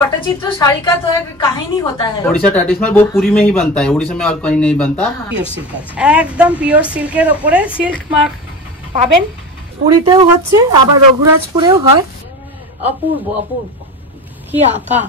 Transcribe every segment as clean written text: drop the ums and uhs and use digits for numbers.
पट्टचित्र साड़ी का तो एक कहानी होता है। ओडिशा ट्रेडिशनल वो पूरी में ही बनता है, उड़ीसा में और कहीं नहीं बनता। पियोर सिल्क एकदम पियोर सिल्केर উপরে সিল্ক মার্ক পাবেন। পুরীতেও হচ্ছে, আবার রঘুরাজপুরেও হয়। অপূর্ব অপূর্ব কি আঁকা।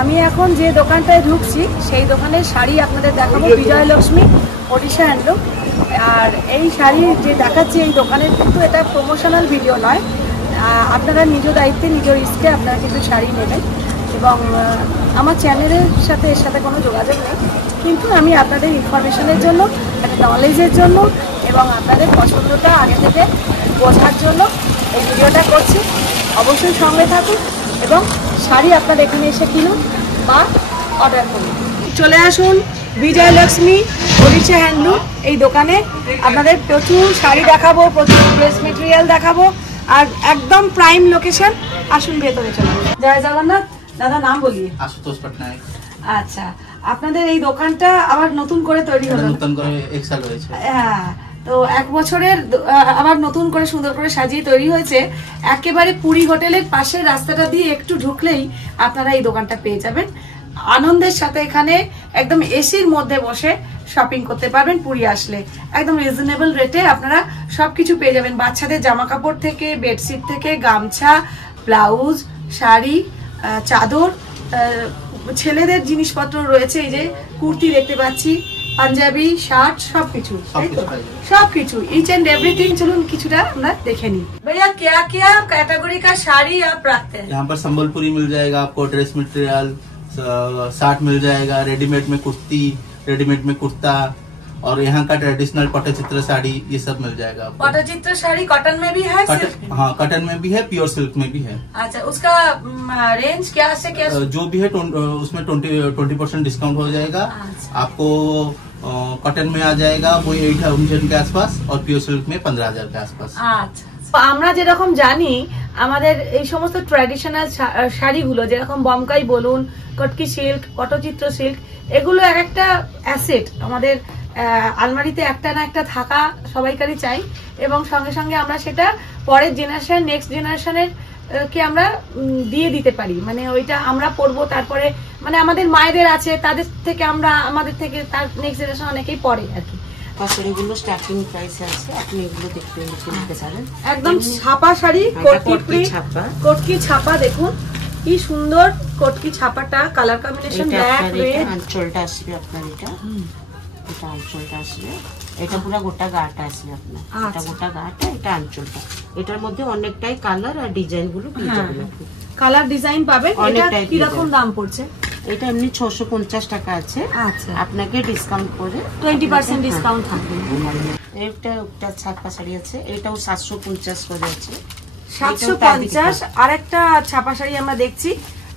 আমি এখন যে দোকানটায় ঢুকছি সেই দোকানের শাড়ি আপনাদের দেখাবো, বিজয়লক্ষ্মী ওড়িশা হ্যান্ডলুম। আর এই শাড়ি যে দেখাচ্ছি এই দোকানের কিন্তু এটা প্রমোশনাল ভিডিও নয়, আপনারা নিজ দায়িত্বে নিজ রিস্কে আপনারা কিন্তু শাড়ি নেবেন। এবং আমার চ্যানেলের সাথে এর সাথে কোনো যোগাযোগ নেই, কিন্তু আমি আপনাদের ইনফরমেশনের জন্য, একটা নলেজের জন্য এবং আপনাদের পছন্দটা আগে থেকে বোঝার জন্য এই ভিডিওটা করছি। অবশ্যই সঙ্গে থাকুন এবং শাড়ি আপনারা এখানে এসে কিনুন বা অর্ডার করুন। চলে আসুন বিজয়লক্ষ্মী ওড়িশা হ্যান্ডলুম এই দোকানে। আপনাদের প্রচুর শাড়ি দেখাবো, প্রচুর ড্রেস মেটেরিয়াল দেখাবো, আর একদম প্রাইম লোকেশন। আসুন ভেতরে চলুন। জয় জগন্নাথ। দাদা নাম বলিয়ে। আশুতোষ পটনায়ক। আচ্ছা, আপনাদের এই দোকানটা আবার নতুন করে তৈরি হলো? নতুন করে 1 সাল হয়েছে। হ্যাঁ, তো 1 বছরের আবার নতুন করে সুন্দর করে সাজিয়ে তৈরি হয়েছে। একেবারে পুরী হোটেলের পাশে রাস্তাটা দিয়ে একটু ঢুকলেই আপনারা এই দোকানটা পেয়ে যাবেন। আনন্দের সাথে এখানে একদম এসির মধ্যে বসে শপিং করতে পারবেন। পুরী আসলে একদম রিজনেবল রেটে আপনারা সবকিছু পেয়ে যাবেন। বাচ্চাদের জামা কাপড় থেকে, বেডশিট থেকে, গামছা, ব্লাউজ, শাড়ি, চাদর, ছেলেদের জিনিসপত্র রয়েছে। এই যে কুর্তি দেখতে পাচ্ছি, পাঞ্জাবি, শার্ট, সবকিছু সবকিছু ইচ एंड एवरीथिंग। चलून কিছুটা আমরা দেখে নিই। भैया क्या क्या कैटेगरी का साड़ी आप रखते हैं? यहाँ पर संबलपुरी मिल जाएगा आपको, ड्रेस मटेरियल, शार्ट मिल जाएगा, रेडीमेड में कुर्ती, रेडीमेड में कुर्ता, और यहाँ का ट्रेडिशनल पट्टचित्र साड़ी, ये सब मिल जाएगा आपको। पट्टचित्र साड़ी कॉटन में भी है? हाँ, कॉटन में भी है, प्योर सिल्क में भी है। अच्छा, उसका रेंज क्या से क्या? जो भी है उसमें 20% डिस्काउंट हो जाएगा। आपको कॉटन में आ जाएगा वो 8,000 के आसपास, और प्योर सिल्क में 15,000 के आसपास। আচ্ছা, আমরা যেরকম জানি আমাদের এই সমস্ত ট্র্যাডিশনাল শাড়িগুলো, যেরকম বমকাই বলুন, কটকি সিল্ক, পটচিত্র সিল্ক, এগুলো এক একটা অ্যাসেট আমাদের আলমারিতে একটা না একটা থাকা সবাইকারই চাই। এবং সঙ্গে সঙ্গে আমরা সেটা পরের জেনারেশন, নেক্সট জেনারেশনের কে আমরা দিয়ে দিতে পারি। মানে ওইটা আমরা পড়বো, তারপরে মানে আমাদের মায়েদের আছে, তাদের থেকে আমরা, আমাদের থেকে তার নেক্সট জেনারেশন অনেকেই পড়ে আর কি। শাড়িগুলো স্টার্টিং প্রাইসে আছে, আপনি এগুলো দেখতে নিতে পারেন। একদম ছাপা শাড়ি, কটকি ছাপা, কটকি ছাপা। দেখুন কি সুন্দর Katki ছাপাটা, colour combination black red. আঁচলটা আসবে আপনার, এটা আঁচলটা আসবে, এটা পুরো গোটা গাটা আসবে আপনার, এটা গোটা গাটা, এটা আঁচলটা। এটার মধ্যে অনেকটাই কালার আর ডিজাইন গুলো পেয়ে যাবেন আপনি। কালার ডিজাইন পাবেন। এটা কি রকম দাম পড়ছে? এটা এমনি 650 টাকা আছে। আচ্ছা, আপনাকে ডিসকাউন্ট করে 20% ডিসকাউন্ট থাকবে। এটা ছাপা শাড়ি আছে, এটাও 750 করে আছে। 750। আর একটা ছাপা শাড়ি আমরা দেখছি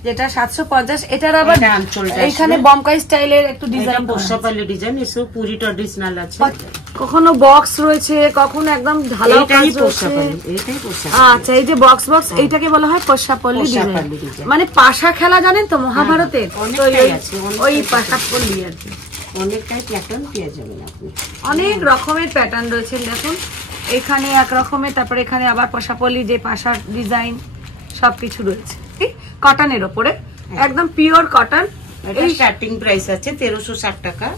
যেটা 750, এটার আবার এখানে বমকাই স্টাইলের একটু ডিজাইন, পোশাপালি ডিজাইন, এসব পুরি ট্র্যাডিশনাল আছে। কখনো বক্স রয়েছে, কখনো একদম ঢালাও কাজ রয়েছে। আচ্ছা, এই যে বক্স বক্স, এইটাকে বলা হয় পোশাপালি ডিজাইন। মানে পাশা খেলা জানেন তো মহাভারতের, ওই পাশাপালি আর কি। অনেকটাই প্যাটার্ন পেয়ে যাবেন আপনি, অনেক রকমের প্যাটার্ন রয়েছে। দেখুন এখানে এক রকমের, তারপরে এখানে আবার পোশাপালি যে পাশার ডিজাইন সবকিছু রয়েছে কটনের উপরে, একদম পিওর কটন। এটা স্টার্টিং প্রাইস আছে 1360 টাকা।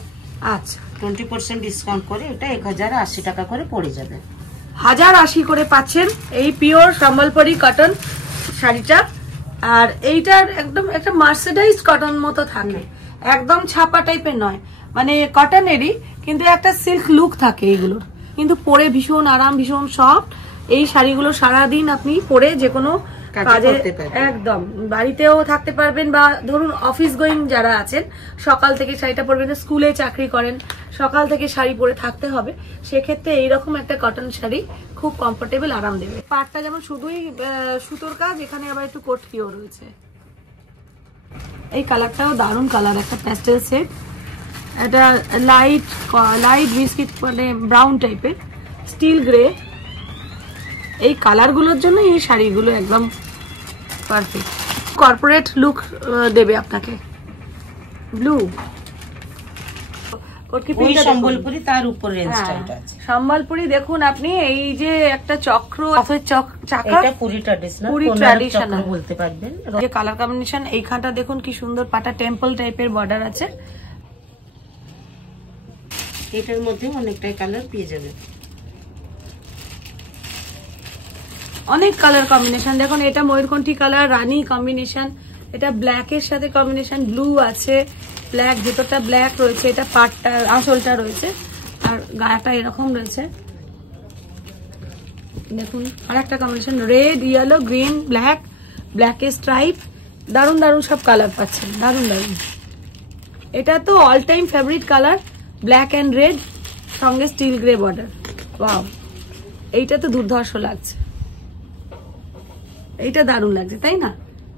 আচ্ছা, 20% ডিসকাউন্ট করে এটা 1080 টাকা করে পড়ে যাবে। 1080 করে পাচ্ছেন এই পিওর সম্বলপুরি কটন শাড়িটা। আর এইটার একদম একটা মার্সিডাইজ কটন মতো থাকে, একদম ছাপা টাইপের নয়, মানে কটনেরই কিন্তু একটা সিল্ক লুক থাকে এইগুলোর, কিন্তু পরে ভীষণ আরাম, ভীষণ সফট। এই শাড়িগুলো সারাদিন আপনি পরে যে কোনো কাজে একদম বাড়িতেও থাকতে পারবেন, বা ধরুন অফিস গোয়িং যারা আছেন সকাল থেকে শাড়িটা পরবেন, স্কুলে চাকরি করেন সকাল থেকে শাড়ি পরে থাকতে হবে, সেক্ষেত্রে এইরকম একটা কটন শাড়ি খুব কমফোর্টেবল, আরাম দেবে। পাটটা যেমন শুধুই সুতোর কাজ, এখানে আবার একটু কটকিও রয়েছে। এই কালারটাও দারুণ কালার, একটা প্যাস্টেল সেট, এটা লাইট বিস্কিট মানে ব্রাউন টাইপের স্টিল গ্রে। এই কালারগুলোর জন্য এই শাড়িগুলো একদম পারফেক্ট, কর্পোরেট লুক দেবে আপনাকে। ব্লু সম্বলপুরি, তার উপর রেঞ্জটা এটা আছে সম্বলপুরি। দেখুন আপনি এই যে একটা চক্র চাকা, এটা পুরি ট্র্যাডিশনাল বলতে পারবেন। যে কালার কম্বিনেশন এইখানটা দেখুন কি সুন্দর, পাটা টেম্পল টাইপের বর্ডার আছে। এটার মধ্যে অনেকটাই কালার পেয়ে যাবে, অনেক কালার কম্বিনেশন। দেখুন এটা ময়ূরকণ্ঠী কালার, রানী কম্বিনেশন, এটা ব্ল্যাক এর সাথে কম্বিনেশন, ব্লু আছে, ব্ল্যাক, ভেতরটা ব্ল্যাক রয়েছে, এটা পাটটা আঁচলটা রয়েছে, আর গায়েটা এরকম রয়েছে। দেখুন আর একটা combination, red, yellow, green, black, black এর স্ট্রাইপ, দারুন দারুন সব কালার পাচ্ছেন, দারুন দারুন। এটা তো all time favourite colour, black and red সঙ্গে স্টিল গ্রে বর্ডার। ওয়াও, এইটা তো দুর্ধর্ষ লাগছে, এইটা দারুণ লাগছে তাই না?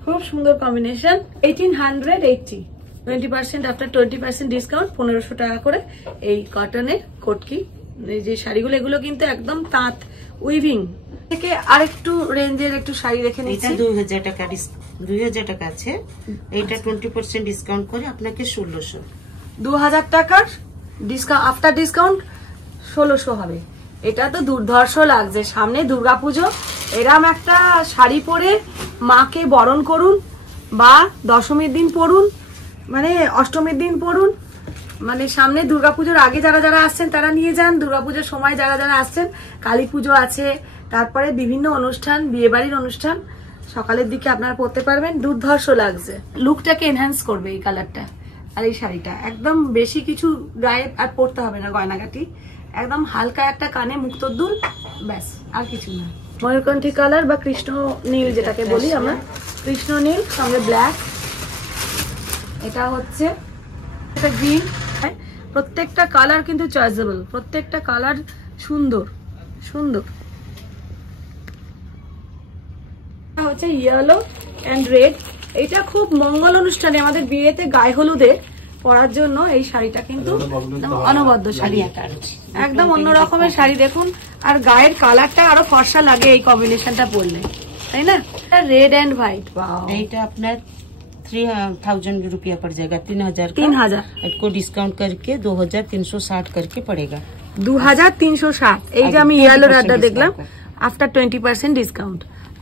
খুব সুন্দর কম্বিনেশন। 1880, 20% আফটার 20% ডিসকাউন্ট, 1500 টাকা করে এই কটনের কটকি এই যে শাড়িগুলো, এগুলো কিন্তু একদম তাঁত উইভিং থেকে আরেকটু রেঞ্জের একটু শাড়ি দেখে নিচ্ছি। 2000 টাকা আছে, এইটা 20% ডিসকাউন্ট করে আপনাকে 1600। 2000 টাকার ডিসকাউন্ট, আফটার ডিসকাউন্ট 1600 হবে। এটা তো দুর্ধর্ষ লাগছে, সামনে দুর্গাপুজো, এরম একটা শাড়ি পরে মাকে বরণ করুন, বা দশমীর দিন পরুন, মানে অষ্টমীর দিন পরুন, মানে সামনে দুর্গাপুজোর আগে যারা যারা আসছেন তারা নিয়ে যান, দুর্গাপুজোর সময় যারা যারা আসছেন, কালী পুজো আছে, তারপরে বিভিন্ন অনুষ্ঠান, বিয়েবাড়ির অনুষ্ঠান সকালের দিকে আপনারা পরতে পারবেন, দুর্ধর্ষ লাগছে, লুকটাকে এনহ্যান্স করবে এই কালারটা। আর এই শাড়িটা একদম বেশি কিছু গায়ে আর পরতে হবে না, গয়নাগাটি, একদম হালকা একটা কানে মুক্তোর দুল, ব্যাস, আর কিছু না। ময়ূরকণ্ঠী কালার বা কৃষ্ণ নীল যেটাকে বলি আমরা, কৃষ্ণ নীল সঙ্গে ব্ল্যাক, এটা হচ্ছে এটা গ্রিন। প্রত্যেকটা কালার কিন্তু চয়েসেবল, প্রত্যেকটা কালার সুন্দর সুন্দর। হচ্ছে ইয়েলো এন্ড রেড, এটা খুব মঙ্গল অনুষ্ঠানে আমাদের বিয়েতে গায়ে হলুদে পরার জন্য এই শাড়িটা কিন্তু অনবদ্য শাড়ি, একদম অন্য রকমের শাড়ি। দেখুন আর গায়ের কালারটা আরো ফর্সা লাগে এই কম্বিনেশনটা পরলে, তাই না? रेड एंड व्हाइट, এইটা আপনার 3000 रुपया पड़ जाएगा, 3000 इसको डिस्काउंट करके 2360 करके पड़ेगा। 2360। এই যে আমি ইয়েলো রেডটা দেখলাম आफ्टर 20% डिस्काउंट,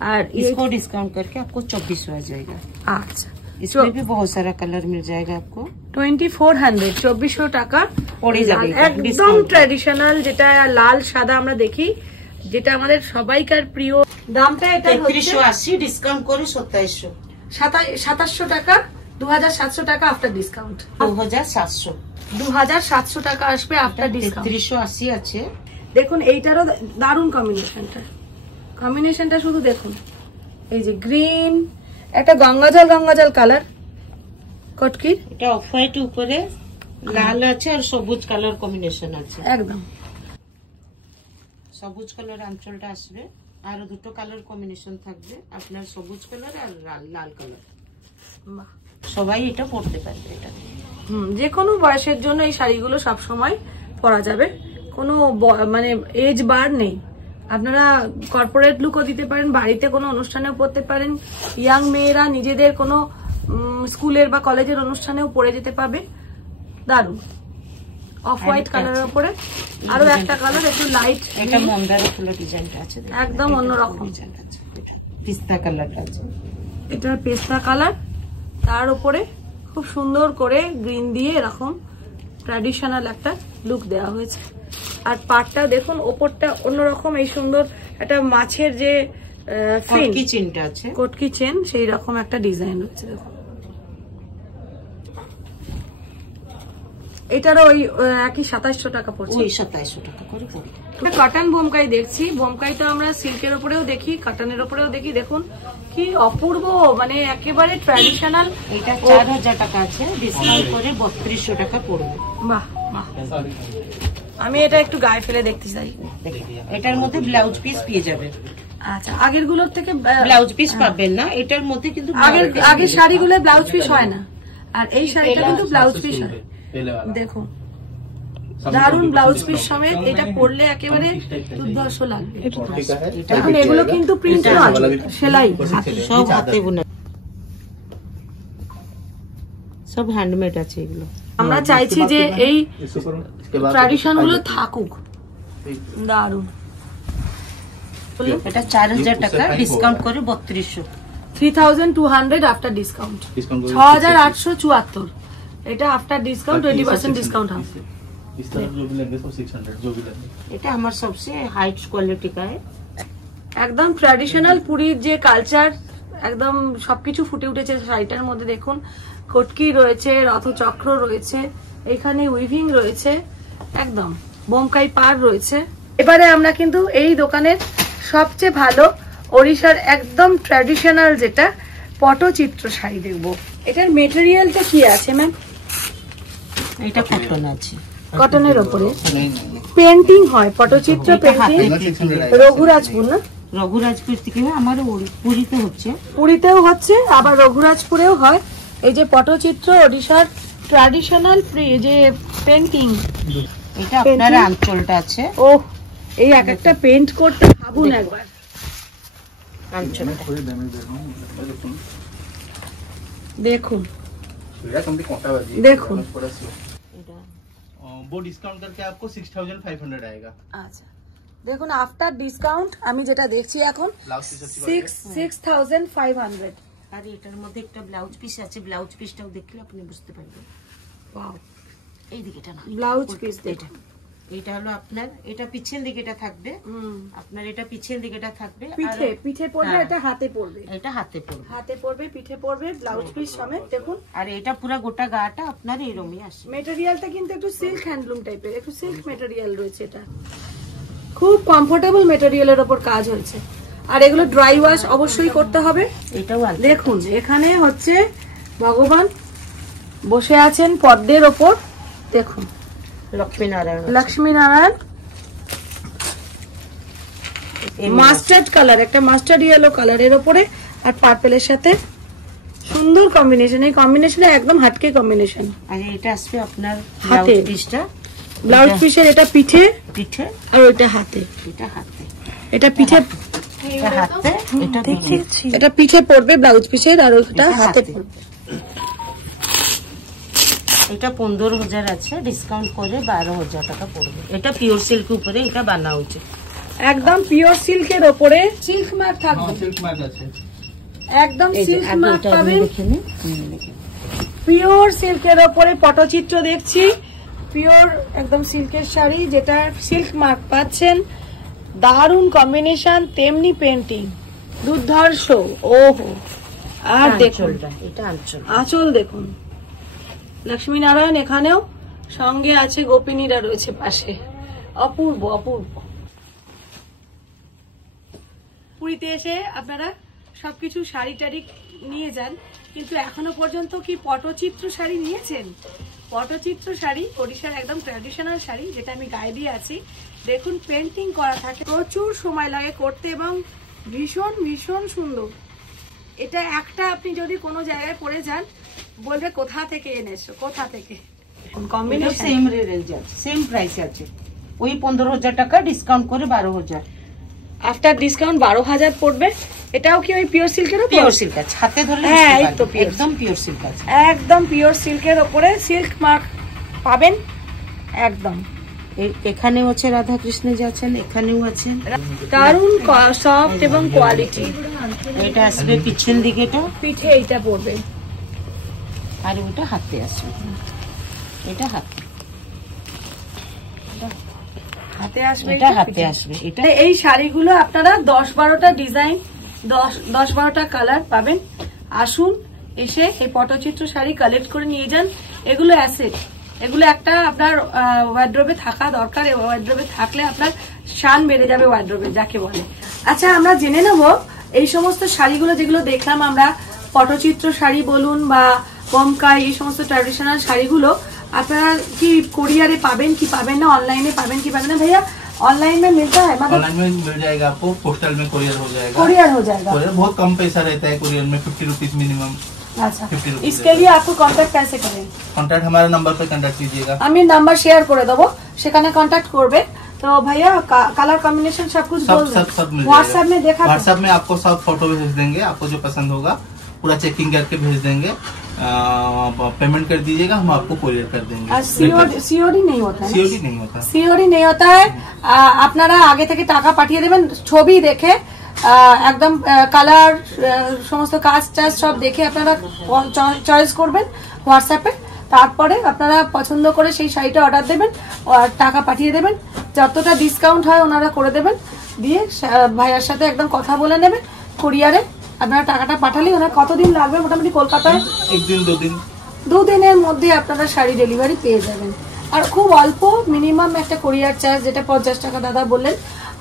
और इसको डिस्काउंट करके आपको 2400 आ जाएगा। अच्छा, इसमें भी बहुत सारा कलर मिल जाएगा आपको। 2400, 2400 টাকা পড়ে যাবে, একদম ট্র্যাডিশনাল, যেটা লাল সাদা আমরা দেখি, যেটা আমাদের সবাইকার প্রিয়। দামটা এটা 3380, ডিসকাউন্ট করে 2700, 2700 টাকা, 2700 টাকা আফটার ডিসকাউন্ট, 2700 টাকা আসবে আফটার ডিসকাউন্ট। 3380 আছে। দেখুন এইটারও দারুণ কম্বিনেশনটা শুধু দেখুন, এই যে গ্রিন, একটা গঙ্গাজল কালার কটকির, এটা অফ হোয়াইট উপরে লাল আছে আর সবুজ কালার কম্বিনেশন আছে, একদম সবুজ কালার আঁচলটা আসবে, আর দুটো কালার কম্বিনেশন থাকবে আপনার, সবুজ কালার আর লাল কালার। সবাই এটা পরতে পারবে, এটা যে কোনো বয়সের জন্য এই শাড়িগুলো সব সময় পরা যাবে, কোনো মানে এজ বার নেই। আপনারা কর্পোরেট লুকও দিতে পারেন, বাড়িতে কোনো অনুষ্ঠানেও পরতে পারেন, ইয়াং মেয়েরা নিজেদের কোনো স্কুলের বা কলেজের অনুষ্ঠানেও পরে যেতে পারবে। দারুণ অফ হোয়াইট কালারের উপরে আরো একটা কালার একটু লাইট, এটা মন্দারা ফুলের ডিজাইনটা আছে, একদম অন্যরকম ডিজাইনটা আছে, এটা পিস্তা কালারটা আছে, এটা পেস্তা কালার, তার উপরে খুব সুন্দর করে গ্রিন দিয়ে এরকম ট্র্যাডিশনাল একটা লুক দেওয়া হয়েছে। আর পাটটা দেখুন, ওপরটা অন্যরকম, এই সুন্দর একটা মাছের যে কটকি চেনটা আছে, কটকি চেন, সেই রকম একটা ডিজাইন রয়েছে। দেখুন এটারও ওই একই 2700 টাকা পড়ছে। ওই 2700 টাকা করে পড়বে। কটন বোমকাই দেখছি, বোমকাই তো আমরা সিল্কের উপরেও দেখি, কটনের উপরেও দেখি। দেখুন কি অপূর্ব, মানে একেবারে ট্র্যাডিশনাল। এটা 4000 টাকা আছে, ডিসকাউন্ট করে 3200 টাকা পড়বে। বাহ বাহ, আমি এটা একটু গায়ে ফেলে দেখতে চাই। এটার মধ্যে ব্লাউজ পিস পেয়ে যাবে। আচ্ছা, আগের গুলোর থেকে ব্লাউজ পিস পাবেন না, এটার মধ্যে কিন্তু আগের শাড়িগুলো ব্লাউজ পিস হয় না, আর এই শাড়িটা কিন্তু ব্লাউজ পিস হয়। দেখুন দারুন ব্লাউজ পিস সমেত, এটা পরলে একেবারে দুর্ধর্ষ লাগবে। এখন এগুলো কিন্তু প্রিন্ট নয়, সেলাই, সব হাতে বোনা, সব হ্যান্ডমেড আছে এগুলো। আমরা চাইছি যে এই ট্র্যাডিশন গুলো থাকুক। দারুন। এটা 4000 টাকা, ডিসকাউন্ট করে 3200। 3200 আফটার ডিসকাউন্ট, 6874। এটা আফটার ডিসকাউন্ট 20% ডিসকাউंट है। इस तरफ जो भी लेंगे तो 600 जो भी लेंगे। এটা আমার সবচেয়ে হাই কোয়ালিটি का है। একদম ট্র্যাডিশনাল পুরীর যে কালচার, একদম সবকিছু ফুটে উঠেছে শাড়িটার মধ্যে। দেখুন কটকি রয়েছে, রথচক্র রয়েছে, এখানে উইভিং রয়েছে, একদম বোমকাই পার রয়েছে। এবারে আমরা কিন্তু এই দোকানের সবচেয়ে ভালো ওড়িশার একদম ট্র্যাডিশনাল যেটা পটচিত্র শাড়ি দেখবো। এটার মেটেরিয়ালটা কি আছে ম্যাম? এটা কটন আছে, কটনের উপরে পেন্টিং হয়, পটচিত্র পেন্টিং। রঘুরাজপুর না? রঘুরাজপুর থেকে আমার পুরীতে হচ্ছে, পুরীতেও হচ্ছে, আবার রঘুরাজপুরেও হয়। এই যে পটচিত্র, ওড়িশার ট্র্যাডিশনাল যে পেন্টিং। এটা আপনার আঁচলটা আছে। ও, এই এক একটা পেন্ট করতে ভাবুন একবার। দেখুন দেখুন, वो डिस्काउंट करके आपको 6500 आएगा। আচ্ছা দেখুন, আফটার ডিসকাউন্ট আমি যেটা দেখছি এখন 6500। আর এটার মধ্যে একটা ব্লাউজ পিস আছে, ব্লাউজ পিসটাও দেখলে আপনি বুঝতে পারবেন। ওয়াও, এই দিকেটা না, ব্লাউজ পিস এটা, এটা হলো আপনার, এটা পিছন দিকেটা থাকবে, আপনার এটা পিছন দিকেটা থাকবে, পিঠে পিঠে পড়বে, এটা হাতে পড়বে, এটা হাতে পড়বে, হাতে পড়বে, পিঠে পড়বে, ব্লাউজ পিস সমেত। দেখুন, আর এটা পুরো গোটা গাটা আপনার এরকমই আসে। মেটেরিয়ালটা কিন্তু একটু সিল্ক হ্যান্ডলুম টাইপের, একটু সিল্ক মেটেরিয়াল রয়েছে। এটা খুব কমফোর্টেবল মেটেরিয়ালের উপর কাজ হয়েছে। আর এগুলো ড্রাই ওয়াশ অবশ্যই করতে হবে। এটাও দেখুন, এখানে হচ্ছে ভগবান বসে আছেন পদ্মের ওপর। দেখুন লক্ষ্মীনারায়ণ, লক্ষ্মীনারায়ণ, মাস্টার্ড কালার, একটা মাস্টার্ড ইয়েলো কালারের ওপরে আর পার্পেলের সাথে সুন্দর কম্বিনেশন। এই কম্বিনেশনে একদম হাটকে কম্বিনেশন। আর এটা আসবে আপনার হাতে ব্লাউজ পিসটা, ব্লাউজ পিসের এটা পিঠে, পিঠে, আর ওইটা হাতে। এটা হাতে, এটা পিঠে, এটা হাতে, এটা দেখেছি, এটা পিঠে পড়বে ব্লাউজ পিসের, আর ওইটা হাতে পড়বে। এটা 15000 আছে, ডিসকাউন্ট করে 12000 টাকা পড়বে। এটা পিওর সিল্ক উপরে এটা বানা হচ্ছে, একদম পিওর সিল্কের ওপরে সিল্ক মার্ক থাকবে। সিল্ক মার্ক আছে, একদম সিল্ক মার্ক পাবেন। পিওর সিল্কের ওপরে পটচিত্র দেখছি, পিওর একদম সিল্কের শাড়ি, যেটা সিল্ক মার্ক পাচ্ছেন। দারুণ কম্বিনেশন, তেমনি পেন্টিং দুর্ধর্ষ। ওহো, আর দেখুন এটা আঁচল, আঁচল দেখুন, লক্ষ্মীনারায়ণ এখানেও, সঙ্গে আছে গোপিনীরা রয়েছে পাশে। অপূর্ব অপূর্ব। পুরীতে এসে আপনারা সবকিছু শাড়ি টাড়ি নিয়ে যান, কিন্তু এখনো পর্যন্ত কি পটচিত্র শাড়ি নিয়েছেন? পটচিত্র শাড়ি ওড়িশার একদম ট্র্যাডিশনাল শাড়ি, যেটা আমি গায়ে দিয়ে আছি। দেখুন পেন্টিং করা থাকে, প্রচুর সময় লাগে করতে, এবং ভীষণ ভীষণ সুন্দর। এটা একটা আপনি যদি কোনো জায়গায় পরে যান, বলবে কোথা থেকে এনেছো, কোথা থেকে। কম্বিনেশন সেম রেঞ্জ আছে, সেম প্রাইস আছে, ওই 15000 টাকা, ডিসকাউন্ট করে 12000। আফটার ডিসকাউন্ট 12000 পড়বে। এটাও কি ওই পিওর সিল্কের উপর? পিওর সিল্ক আছে, হাতে ধরলে হ্যাঁ, এই তো একদম পিওর সিল্ক আছে, একদম পিওর সিল্কের উপরে সিল্ক মার্ক পাবেন একদম। এখানেও আছে রাধা কৃষ্ণ যে আছেন, এখানেও আছেন, দারুণ সফট এবং কোয়ালিটি। এটা আসবে পিছন দিকে, এটা পিঠে এইটা পড়বে, আর ওটা হাতে আসবে, এটা হাতে। হাতে আসবে, এটা হাতে আসবে। এটা এই শাড়িগুলো আপনারা 10-12টা ডিজাইন, 10-12টা কালার পাবেন। আসুন, এসে এই পটচিত্র শাড়ি কালেক্ট করে নিয়ে যান। এগুলো অ্যাসেট, এগুলো একটা আপনার ওয়ার্ড্রোবে থাকা দরকার। ওয়ার্ড্রোবে থাকলে আপনার শান বেড়ে যাবে ওয়ার্ড্রোবে, যাকে বলে। আচ্ছা, আমরা জেনে নেব এই সমস্ত শাড়িগুলো যেগুলো দেখলাম আমরা, পটচিত্র শাড়ি বলুন বা কমকাই, এই সমস্ত ট্র্যাডিশনাল শাড়িগুলো আপনারা কি কোরিয়ারে পাবেন কি পাবেন না, অনলাইনে পাবেন কি পাবেন না? ভাইয়া ऑनलाइन में मिलता है, मतलब ऑनलाइन में मिल जाएगा आपको, पोस्टल में कोरियर हो जाएगा। कोरियर हो जाएगा, कोरियर बहुत कम पैसा रहता है कोरियर में, 50 रुपीज मिनिमम। अच्छा, इसके लिए आपको कॉन्टैक्ट कैसे करें? कॉन्टैक्ट हमारे नंबर पे कॉन्टैक्ट कीजिएगा। আমি নাম্বার শেয়ার করে দেবো, সেখানে কন্ট্যাক্ট করবে। তো ভাইয়া कलर कॉम्बिनेशन सब कुछ बोल सब सब मिल जाएगा। व्हाट्सएप में देखा, व्हाट्सएप में आपको सब फोटो भेज देंगे, आपको जो पसंद होगा पूरा चेकिंग करके भेज देंगे। पेमेंट कर दीजिएगा, हम आपको कोरियर कर देंगे। সিওডি नहीं होता है, सीओडी नहीं होता। সিওডি नहीं होता है। আপনারা আগে থেকে টাকা পাঠিয়ে দেবেন, ছবি দেখে একদম কালার সমস্ত কাজ টাজ সব দেখে আপনারা চয়েস করবেন হোয়াটসঅ্যাপে। তারপরে আপনারা পছন্দ করে সেই শাড়িটা অর্ডার দেবেন আর টাকা পাঠিয়ে দেবেন। যতটা ডিসকাউন্ট হয় ওনারা করে দেবেন, দিয়ে ভাইয়ার সাথে একদম কথা বলে নেবেন। কোরিয়ারে আপনারা টাকাটা পাঠালেই ওনার কতদিন লাগবে মোটামুটি কলকাতায়? 1 दिन 2 दिन, 2 দিনের মধ্যে আপনারা শাড়ি ডেলিভারি পেয়ে যাবেন। আর খুব অল্প মিনিমাম একটা কোরিয়ার চার্জ, যেটা 50 টাকা দাদা বললেন।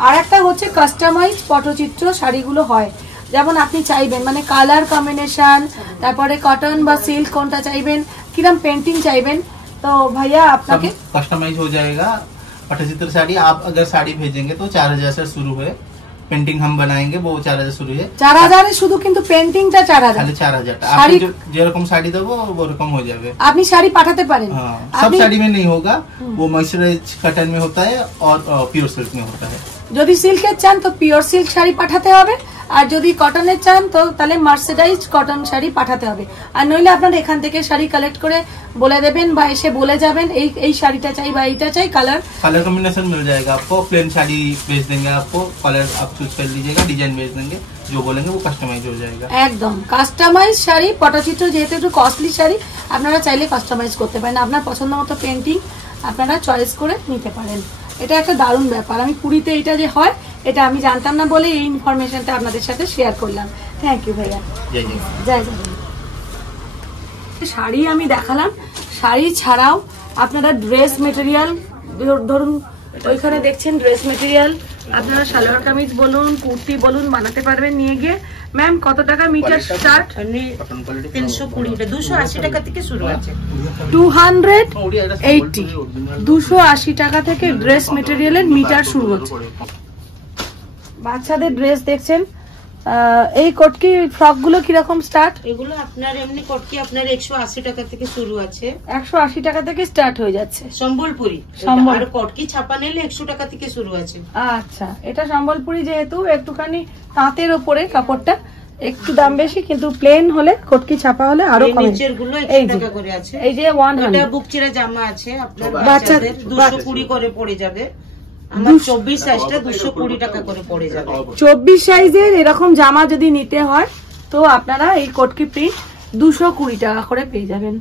আর একটা হচ্ছে কাস্টমাইজ পটচিত্র শাড়িগুলো হয়, যেমন আপনি চাইবেন, মানে কালার কম্বিনেশন, তারপরে কটন বা সিল্ক কোনটা চাইবেন, কিরম পেন্টিং চাইবেন, তো ভাইয়া আপনাকে कस्टमाइज हो जाएगा। पटचित्र साड़ी आप अगर साड़ी भेजेंगे तो 4000 से शुरू है, पेंटिंग हम बनाएंगे वो 4000 शुरू है। 4000 শুধু, কিন্তু পেন্টিংটা 4000, खाली 4000। आपको जो रकम साड़ी दो वो रकम हो जाएगा। আপনি শাড়ি পাঠাতে পারেন। सब साड़ी में नहीं होगा, वो मॉइस्चराइज कटन में होता है और प्योर सिल्क में होता है। যদি সিল্কের চান তো পিওর সিল্ক শাড়ি পাঠাতে হবে, আর যদি কটনের চান তো তাহলে মার্সেডাইজ কটন শাড়ি পাঠাতে হবে। আর নইলে আপনারা এখান থেকে শাড়ি কালেক্ট করে বলে দেবেন বা এসে বলে যাবেন এই শাড়িটা চাই বা এইটা চাই। कलर कॉम्बिनेशन मिल जाएगा आपको, प्लेन साड़ी भेज देंगे आपको, कलर आप चूज कर लीजिएगा, डिजाइन भेज देंगे, जो बोलेंगे वो कस्टमाइज हो जाएगा। একদম কাস্টমাইজ শাড়ি। পটচিত্র যেহেতু একটু কস্টলি শাড়ি, আপনারা চাইলে কাস্টমাইজ করতে পারেন, আপনার পছন্দ মতো পেন্টিং আপনারা চয়েস করে নিতে পারেন। এটা একটা দারুণ ব্যাপার। আমি পুরীতে এটা যে হয় এটা আমি জানতাম না বলে এই ইনফরমেশনটা আপনাদের সাথে শেয়ার করলাম। থ্যাংক ইউ ভাইয়া। जय जय। জয় জয়। শাড়ি আমি দেখালাম, শাড়ি ছাড়াও আপনারা ড্রেস মেটেরিয়াল, ধরুন ওইখানে দেখছেন ড্রেস মেটেরিয়াল, আপনারা সালোয়ার কামিজ বলুন, কুর্তি বলুন বানাতে পারবেন নিয়ে গিয়ে। ম্যাম কত টাকা মিটার স্টার্ট? 320, 280 টাকা থেকে শুরু আছে। 280, 280 টাকা থেকে ড্রেস মেটেরিয়ালের মিটার শুরু হচ্ছে। বাচ্চাদের ড্রেস দেখছেন, এই কটকি ফ্রক গুলো কিরকম স্টার্ট? এগুলো আপনার এমনি কটকি আপনার 180 টাকা থেকে শুরু আছে, 180 টাকা থেকে স্টার্ট হয়ে যাচ্ছে। সম্বলপুরি, সম্বল। আর কটকি ছাপা নিলে 100 টাকা থেকে শুরু আছে। আচ্ছা, এটা সম্বলপুরি, যেহেতু একটুখানি তাঁতের ওপরে কাপড়টা একটু দাম বেশি, কিন্তু প্লেন হলে কটকি ছাপা হলে আরো কম। নিচের গুলো 100 টাকা করে আছে। এই যে 100, এটা বুকচিরা জামা আছে আপনার বাচ্চাদের 220 করে পড়ে যাবে। আমার 24 সাইজটা 220 টাকা করে পড়ে যাবে। 24 সাইজের এরকম জামা যদি নিতে হয় তো আপনারা এই কটকি প্রিন্ট 220 টাকা করে পেয়ে যাবেন।